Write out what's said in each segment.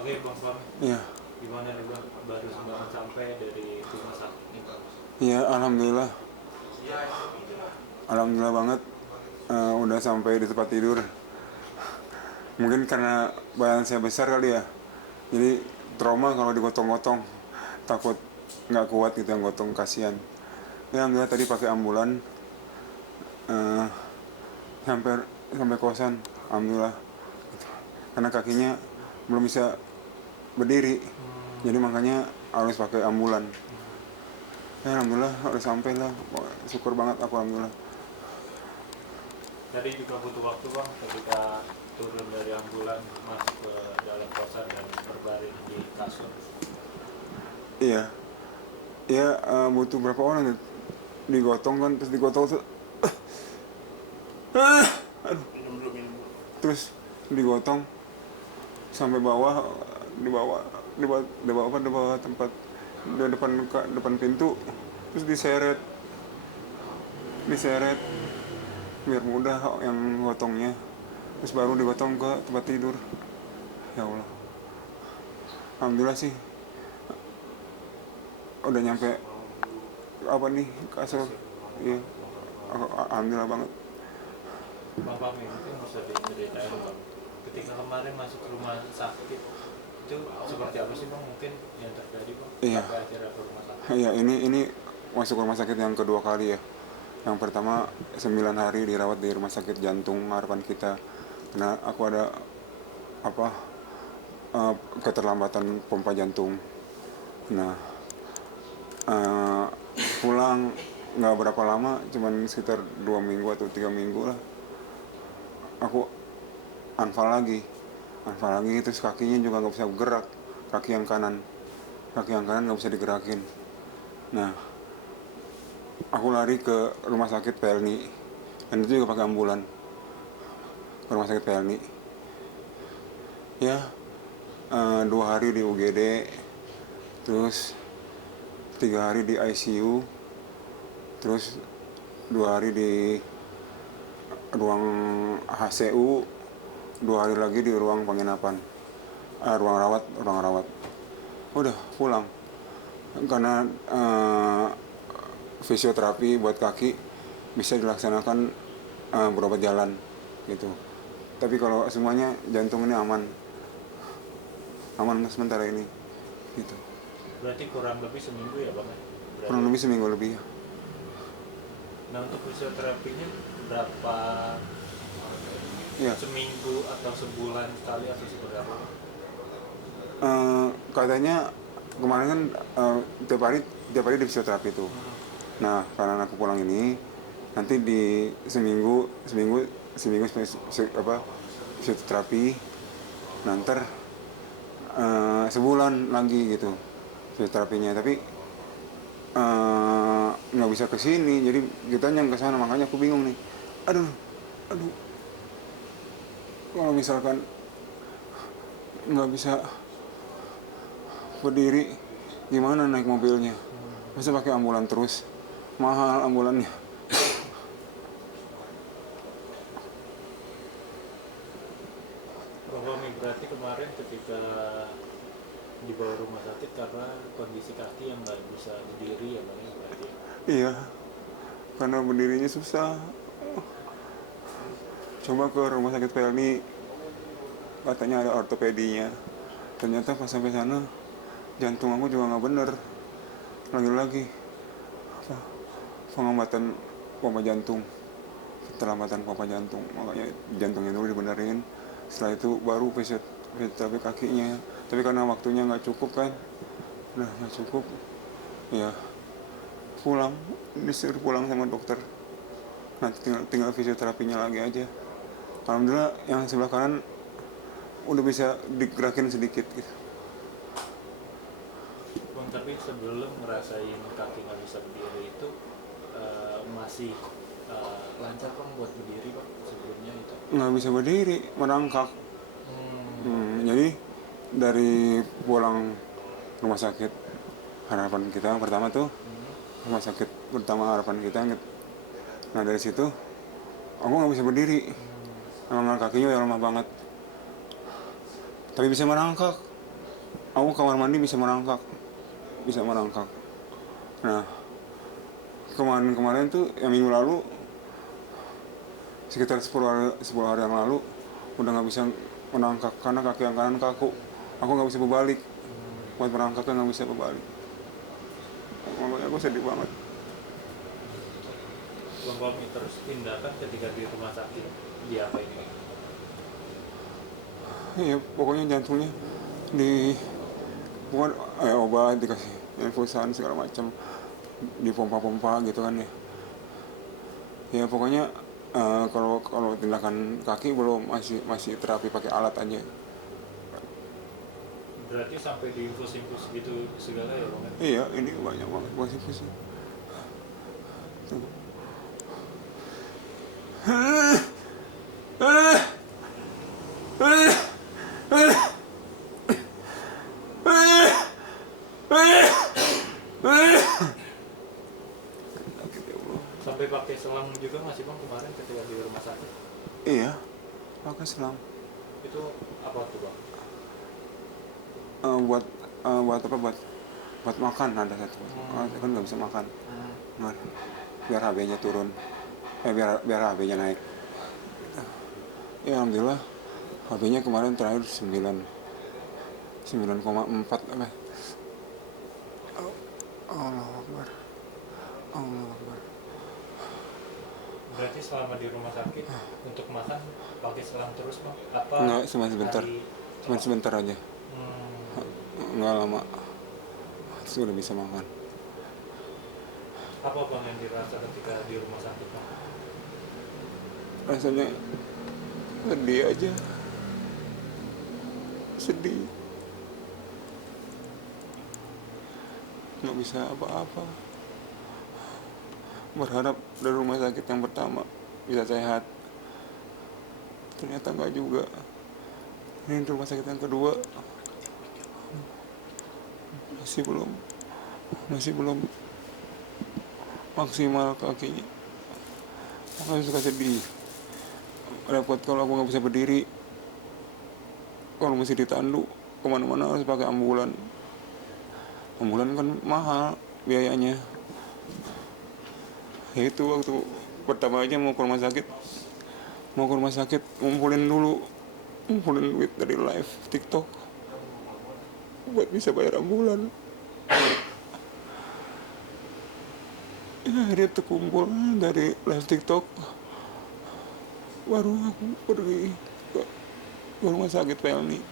Oke Bang Fahmi, Iya, gimana nih Bang? Baru banget sampai dari rumah sakit nih Bang. iya, alhamdulillah, alhamdulillah banget. Udah sampai di tempat tidur. Mungkin karena badan saya besar kali ya, jadi trauma kalau digotong-gotong, takut nggak kuat gitu yang gotong, kasihan. Ya alhamdulillah tadi pakai ambulan, eh, sampai sampai kosan, alhamdulillah. Karena kakinya belum bisa berdiri, jadi makanya harus pakai ambulan. Ya alhamdulillah udah sampai lah, syukur banget aku, alhamdulillah. Tadi juga butuh waktu Bang ketika turun dari ambulan masuk ke dalam kosan dan berbaring di kasur. Iya, iya, butuh berapa orang ya? Digotong kan, terus digotong tuh, terus digotong sampai bawah, di bawah apa, di bawah tempat, di depan depan pintu, terus diseret, diseret biar mudah yang gotongnya, terus baru digotong ke tempat tidur. Ya Allah, alhamdulillah sih udah nyampe apa nih, kasur. Kasur. Iya, alhamdulillah banget. Bang Fahmi mungkin bisa diceritain Bang. Ketika kemarin masuk rumah sakit itu seperti apa sih Bang mungkin yang terjadi Bang? Iya, Sampai akhirnya ke rumah sakit. iya, ini masuk rumah sakit yang kedua kali ya. Yang pertama 9 hari dirawat di rumah sakit jantung harapan kita, karena aku ada apa, eh, keterlambatan pompa jantung. Nah, eh, pulang nggak berapa lama, cuman sekitar 2 minggu atau 3 minggu lah, aku anfal lagi, terus kakinya juga nggak bisa bergerak, kaki yang kanan nggak bisa digerakin. Nah, aku lari ke rumah sakit Pelni, dan itu juga pakai ambulan ke rumah sakit Pelni. Ya, 2 hari di UGD, terus 3 hari di ICU, terus 2 hari di ruang HCU, 2 hari lagi di ruang penginapan, ruang rawat. Udah pulang karena fisioterapi buat kaki bisa dilaksanakan berobat jalan gitu. Tapi kalau semuanya jantung ini aman, aman sementara ini gitu. Berarti kurang lebih seminggu ya Bang ya? Berarti. Kurang lebih seminggu lebih ya. Nah untuk fisioterapinya berapa, Ya, seminggu atau sebulan sekali atau seperti apa? katanya kemarin kan, tiap hari di fisioterapi tuh. Nah, karena aku pulang ini, nanti di seminggu seminggu seminggu apa, fisioterapi, nanti sebulan lagi gitu fisioterapinya. Tapi nggak bisa ke sini, jadi kita yang ke sana, makanya aku bingung nih. Aduh, aduh, kalau misalkan nggak bisa berdiri, gimana naik mobilnya? Masa pakai ambulan terus? Mahal ambulannya. Bang Fahmi berarti kemarin ketika dibawa rumah sakit karena kondisi kaki yang nggak bisa berdiri ya Bang ya berarti. Iya, karena berdirinya susah. Coba ke rumah sakit Pelni, katanya ada ortopedinya. Ternyata pas sampai sana, jantung aku juga nggak bener. Lagi-lagi apa, pengobatan pompa jantung, keterlambatan pompa jantung. Makanya jantungnya dulu dibenerin. Setelah itu baru fisioterapi kakinya. Tapi karena waktunya nggak cukup kan, udah nggak cukup, ya pulang, disuruh pulang sama dokter. Nanti tinggal fisioterapinya lagi aja. Alhamdulillah yang sebelah kanan udah bisa digerakin sedikit gitu. Bang tapi sebelum ngerasain kaki nggak bisa berdiri itu masih lancar Bang buat berdiri Bang sebelumnya itu. Nggak bisa berdiri, merangkak. Jadi dari pulang rumah sakit harapan kita yang pertama tuh, rumah sakit pertama harapan kita. Nah dari situ aku nggak bisa berdiri, emang kakinya udah lemah banget, tapi bisa merangkak. aku kamar mandi bisa merangkak. Nah, kemarin tuh yang minggu lalu, sekitar 10 hari yang lalu, udah nggak bisa merangkak karena kaki yang kanan kaku. Aku nggak bisa berbalik, buat merangkaknya nggak bisa berbalik. Makanya aku sedih banget. Bang Fahmi, terus tindakan ketika di rumah sakit diapain Bang? Iya, pokoknya jantungnya di bukan obat, dikasih infusan segala macam, dipompa-pompa gitu kan ya. Ya pokoknya kalau tindakan kaki belum, masih terapi pakai alat aja. Berarti sampai di infus-infus gitu segala ya Bang? Iya, ini banyak banget buat infusi. Sampai pakai selang juga nggak sih Bang kemarin ketika di rumah sakit? Iya, pakai selang. Itu apa tuh Bang? Buat buat apa, buat makan ada satu. Kan nggak bisa makan. Nah, biar HB-nya turun, biar HB-nya naik. Ya alhamdulillah HB-nya kemarin terakhir 9,4 apa. Allah Akbar. Berarti selama di rumah sakit untuk makan pakai selang terus Bang? Apa Enggak, cuma sebentar aja. Enggak lama, sudah bisa makan. Apa Bang yang dirasa ketika di rumah sakit Bang? Rasanya sedih aja, nggak bisa apa-apa. Berharap dari rumah sakit yang pertama bisa sehat, ternyata nggak juga. Ini rumah sakit yang kedua masih belum maksimal kakinya. Makanya suka sedih, repot kalau aku nggak bisa berdiri, kalau mesti ditandu kemana-mana harus pakai ambulan kan mahal biayanya. Ya itu waktu pertama aja mau ke rumah sakit ngumpulin duit dari live TikTok buat bisa bayar ambulan. Ya dia terkumpul dari live TikTok, baru aku pergi ke rumah sakit Pelni.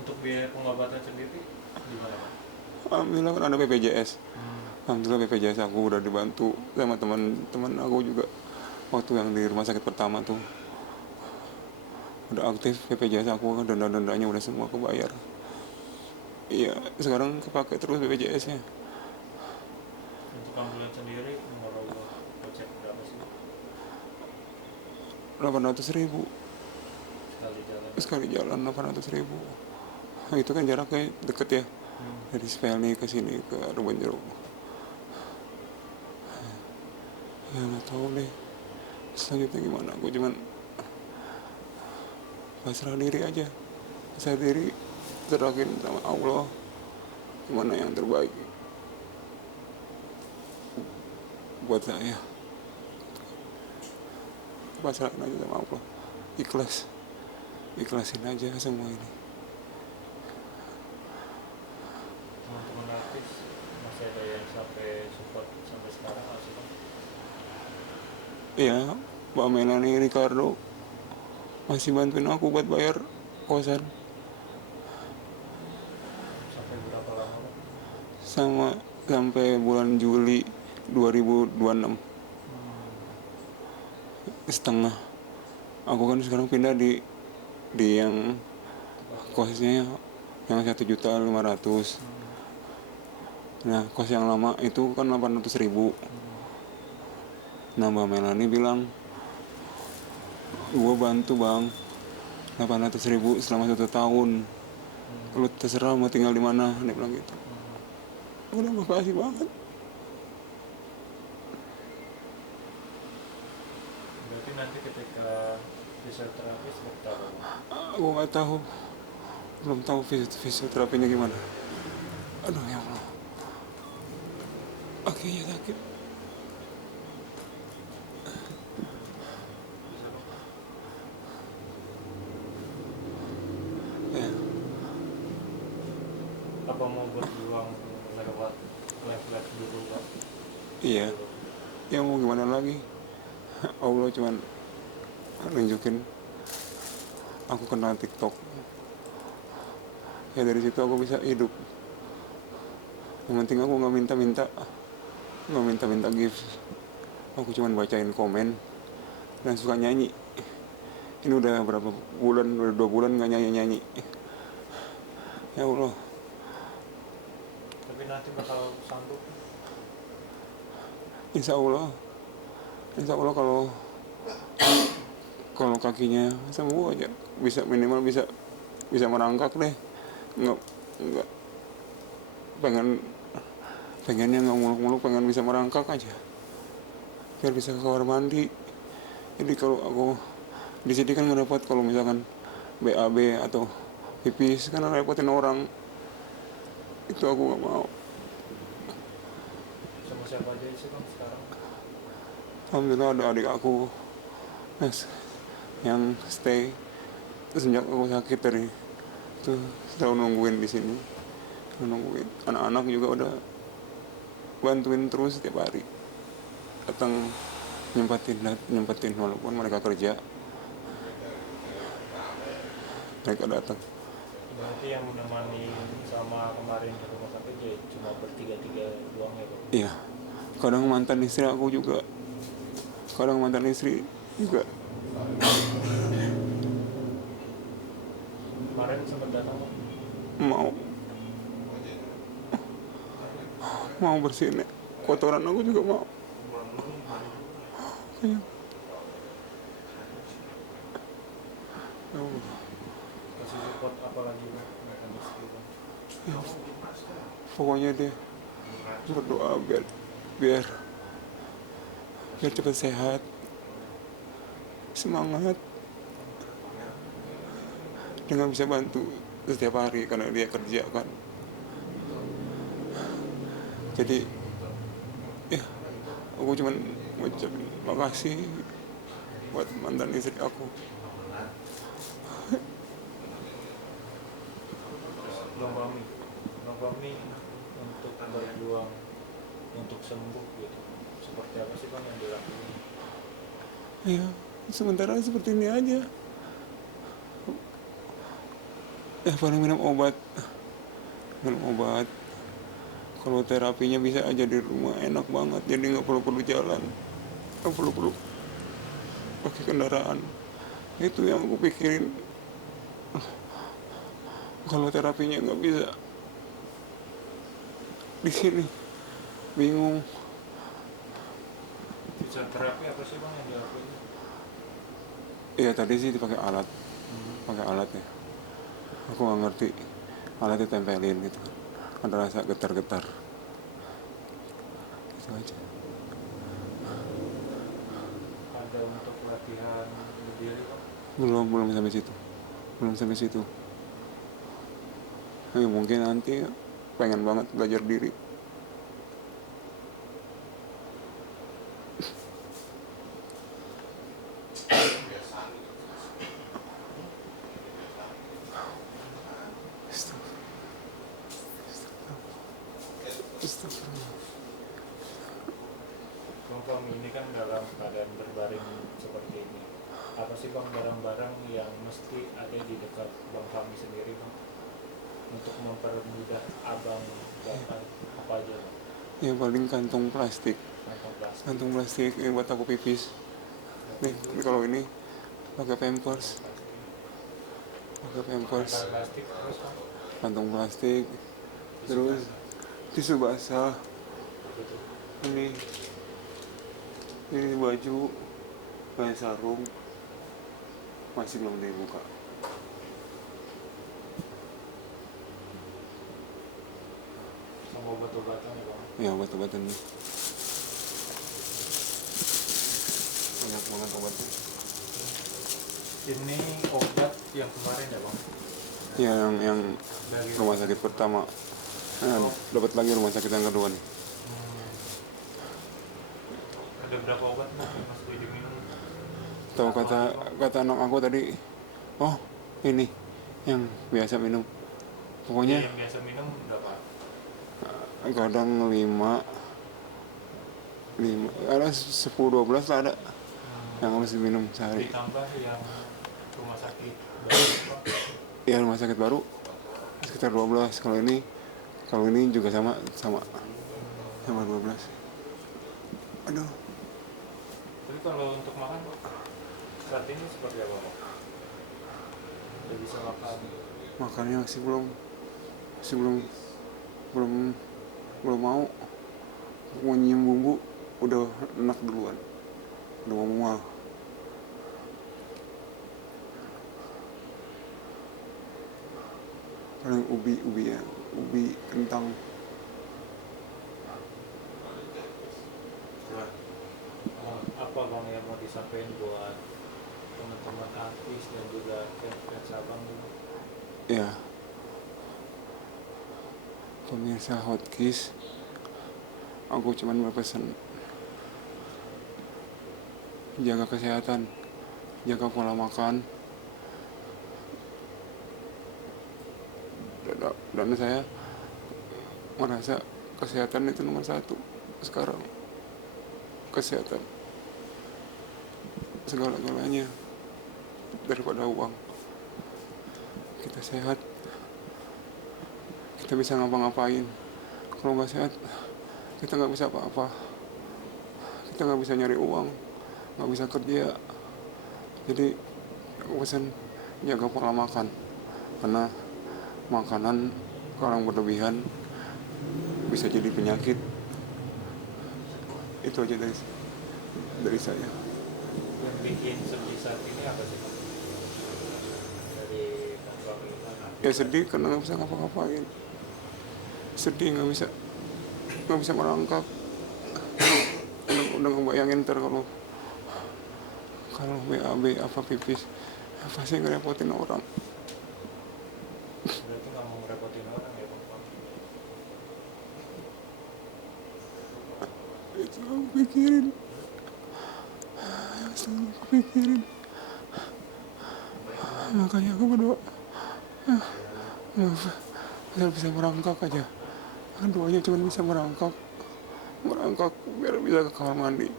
Untuk biaya pengobatan sendiri gimana Bang? Alhamdulillah kan ada BPJS. Alhamdulillah BPJS aku udah dibantu sama teman-teman aku juga. Waktu yang di rumah sakit pertama tuh udah aktif BPJS aku, denda-dendanya udah semua kebayar. Iya, sekarang kepake terus BPJS-nya. Untuk ambulan sendiri merogoh kocek berapa sih? 800.000 Sekali jalan? sekali jalan, 800.000. Nah, itu kan jaraknya deket ya, dari Spelni ke sini ke Ruban Jeruk. Ya nggak tahu deh selanjutnya gimana. Aku cuman pasrah diri aja, serahin sama Allah gimana yang terbaik buat saya. Pasrahin aja sama Allah, ikhlasin aja semua ini. Teman-teman artis masih ada yang sampai support sampai sekarang nggak sih Bang? Iya, Mbak Melani Ricardo masih bantuin aku buat bayar kosan. Sampai berapa lama Bang? Sampai bulan Juli 2026 setengah. Aku kan sekarang pindah di yang kosnya yang 1.500.000. Nah kos yang lama itu kan 800.000. Nah Mbak Melani bilang, gue bantu bang 800.000 selama 1 tahun, lu terserah mau tinggal di mana, dia bilang gitu. Udah makasih banget. Berarti nanti ketika di fisioterapi seperti apa? Aku nggak tahu, belum tahu fisioterapinya gimana. Aduh ya Allah, kakinya sakit. Bisa Bang? Ya, Apa mau berjuang lewat live dulu Bang? iya. Ya mau gimana lagi? Allah cuman nunjukin aku kenal TikTok. Ya dari situ aku bisa hidup. Yang penting aku nggak minta gift. Aku cuman bacain komen dan suka nyanyi. Ini udah berapa bulan, udah 2 bulan nggak nyanyi. Ya Allah, Tapi nanti bakal sanggup. insya Allah kalau kakinya sembuh aja, bisa minimal bisa merangkak deh. Nggak pengennya nggak muluk-muluk, pengen bisa merangkak aja biar bisa ke kamar mandi. Jadi kalau aku di sini kan nggak dapat, kalau misalkan BAB atau pipis kan repotin orang, itu aku nggak mau. Sama siapa aja sih Bang sekarang? Alhamdulillah ada adik aku yang stay sejak aku sakit dari itu, selalu nungguin di sini, nungguin. Anak-anak juga udah bantuin terus setiap hari, datang nyempatin walaupun mereka kerja, mereka datang. Berarti yang menemani sama kemarin ke rumah sakit ya cuma bertiga-tiga doang ya Bang? Iya, kadang mantan istri juga Kemarin sempat datang Bang? mau bersihin kotoran, aku juga mau. Ya Allah. Kasih support apa lagi Bang? Mekanisme Bang? Pokoknya dia berdoa biar cepat sehat, semangat. Dia nggak bisa bantu setiap hari karena dia kerja kan. Jadi ya aku cuman ngucapin makasih buat mantan istri aku. Bang Fahmi untuk berjuang untuk sembuh gitu, seperti apa sih Bang yang dilakukan? Ya sementara seperti ini aja, paling minum obat. Kalau terapinya bisa aja di rumah enak banget, jadi nggak perlu jalan, nggak perlu pakai kendaraan. Itu yang aku pikirin. Kalau terapinya nggak bisa di sini, bingung. Fisioterapi apa sih Bang yang dilakukan? Ya tadi sih dipakai alat, ya. Aku nggak ngerti, alatnya tempelin gitu, ada rasa getar-getar, itu aja. Ada untuk latihan berdiri Bang? Belum sampai situ. Ya, mungkin nanti pengen banget belajar diri. Bang Fahmi ini kan dalam keadaan berbaring seperti ini, apa sih Bang barang-barang yang mesti ada di dekat Bang Fahmi sendiri Bang untuk mempermudah abang dapat apa aja Bang? Yang paling kantong plastik yang buat aku pipis. Nih kalau ini pakai pampers, Plastik terus Bang? kantong plastik, terus tisu basah. Ini baju kayak sarung masih belum dibuka. Sama obat-obatan ya Bang? Ya obat-obatan nih, banyak banget obatnya. Ini obat yang kemarin ya bang? yang Dari rumah sakit pertama. Dapat lagi rumah sakit yang kedua nih. Ada berapa obat bang yang Mas Dedi minum? Tahu Berapa kata hari, Bang? kata anak aku tadi, oh ini yang biasa minum. Pokoknya Yang biasa minum berapa? kadang 5 ada 10-12 lah ada yang harus diminum sehari. Ditambah yang rumah sakit baru Bang? Ya rumah sakit baru sekitar 12. Kalau ini juga sama sama sama 12. Aduh, Tapi kalau untuk makan saat ini seperti apa bang? Udah bisa makan? makannya masih belum belum belum mau. Mau nyium bumbu udah enak duluan, udah mau mual. Paling ubi ya, ubi kentang. Buat apa bang yang mau disampaikan buat teman-teman artis dan juga fans abang gitu? Ya, pemirsa Hotkiss, aku cuman berpesan jaga kesehatan, jaga pola makan, dan saya merasa kesehatan itu nomor satu sekarang. Kesehatan segala-galanya daripada uang. Kita sehat, kita bisa ngapa-ngapain. Kalau nggak sehat, kita nggak bisa apa-apa. Kita nggak bisa nyari uang, nggak bisa kerja. Jadi aku pesan jaga pola makan, karena makanan kalau yang berlebihan bisa jadi penyakit. Itu aja dari saya. Yang bikin sedih saat ini apa sih bang? Dari Bang Fahmi kan? Ya sedih karena nggak bisa ngapa-ngapain. Sedih nggak bisa merangkak. Udah ngebayangin ntar kalau BAB apa pipis pasti ngerepotin orang. Berarti nggak mau ngerepotin orang ya bang Fahmi? Itu aku pikirin, selalu aku pikirin. Makanya aku berdoa asal bisa merangkak aja. Doanya cuma bisa merangkak biar bisa ke kamar mandi.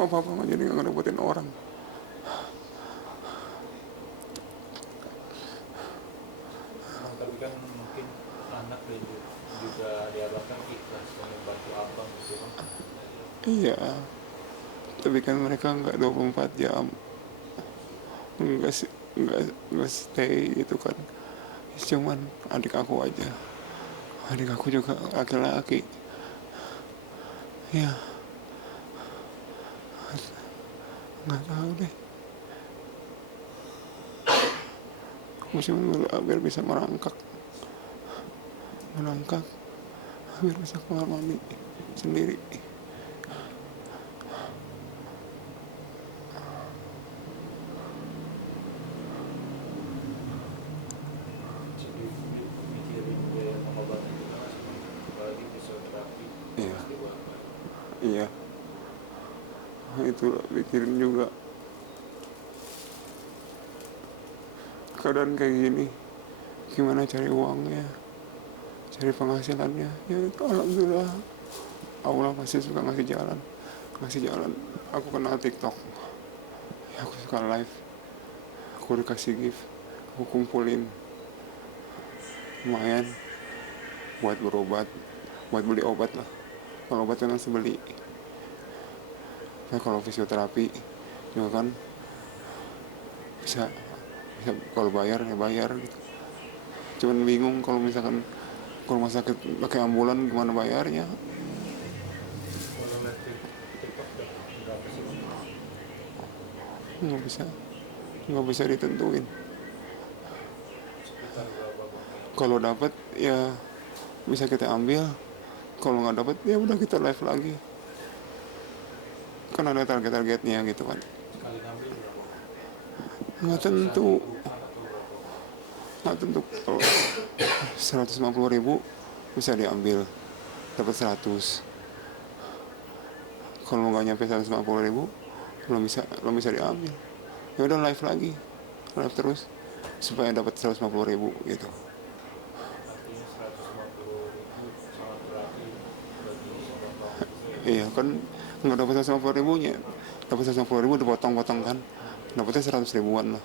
Apa nggak jadi nggak ngerepotin orang. Bang, tapi kan mungkin anak dan juga diharapkan ikhlas membantu abang gitu bang. Iya, tapi kan mereka nggak 24 jam, nggak stay gitu kan. Cuman adik aku aja, adik aku juga laki-laki. Ya nggak tahu deh. Aku cuma berdoa biar bisa merangkak biar bisa keluar mandi sendiri. Jadi mikirin biaya pengobatan juga mas, apalagi fisioterapi Iya, pasti buat iya, itu pikirin juga. Keadaan kayak gini, gimana cari uangnya, cari penghasilannya. Ya itu alhamdulillah Allah masih suka ngasih jalan. Aku kenal TikTok, ya, aku suka live, aku dikasih gift, aku kumpulin lumayan buat berobat, buat beli obat lah. Kalau obat kan harus beli. Nah kalau fisioterapi juga kan bisa kalau bayar ya bayar gitu. Cuman bingung kalau misalkan ke rumah sakit pakai ambulan gimana bayarnya. kalau lihat TikTok berapa sih bang? nggak bisa nggak bisa ditentuin. Sekitar berapa bang? Kalau dapat ya bisa kita ambil, kalau nggak dapat ya udah kita live lagi. Kan ada targetnya gitu kan. Sekali ngambil berapa bang? Nggak tentu, nggak tentu. Kalau 150.000 bisa diambil, dapat 100. Kalau nggak nyampe 150.000 belum bisa diambil. Ya udah live terus supaya dapat 150.000 gitu. Artinya 150.000 sangat berarti bagi seorang kaum itu ya. Iya kan, nggak dapat 150.000 nya, dapat 150.000 dipotong-potong kan, dapatnya 100 ribuan lah.